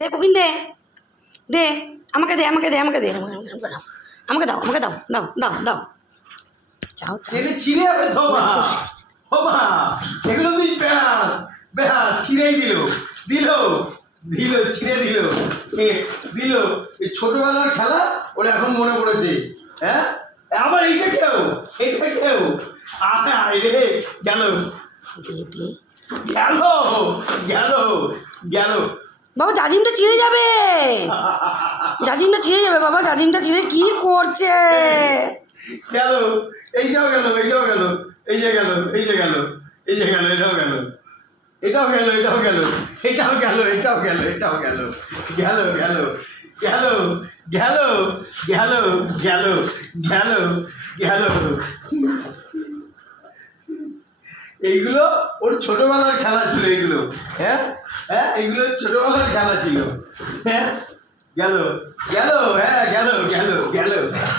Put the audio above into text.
দে পুকিন দে, দে আমাকে দে, আমাকে দে, আমাকে দে, আমাকে দাও, আমাকে দাও, দাও দাও দাও, চাও চাও। এটা ছিঁড়ে যাবে তো মা। ও মা, এগুলো তুই ব্যাস ব্যাস ছিঁড়েই দিল, দিল দিল ছিঁড়ে দিল, দিল। এই ছোটবেলার খেলা ওর এখন মনে পড়েছে। হ্যাঁ, আবার এইটা কেউ, এইটা কেউ রে গেল, গেল গেল গেল। বাবা জাজিমটা ছিঁড়ে যাবে, জাজিমটা ছিঁড়ে যাবে বাবা, জাজিমটা ছিঁড়ে কি করছে? গেল, এইটাও গেল, এইটাও গেল, এই যে গেল, এই যে গেল, এই যে গেল, এটাও গেল, এটাও গেল, এটাও গেল, এটাও গেল, এটাও গেল, এটাও গেল, গেল গেল গেল গেল গেল গেল গেল গেল। এইগুলো ওর ছোটবেলার খেলা ছিল এইগুলো। হ্যাঁ হ্যাঁ, এইগুলো ছোটবেলার খেলা ছিল। হ্যাঁ, গেল গেল, হ্যাঁ গেল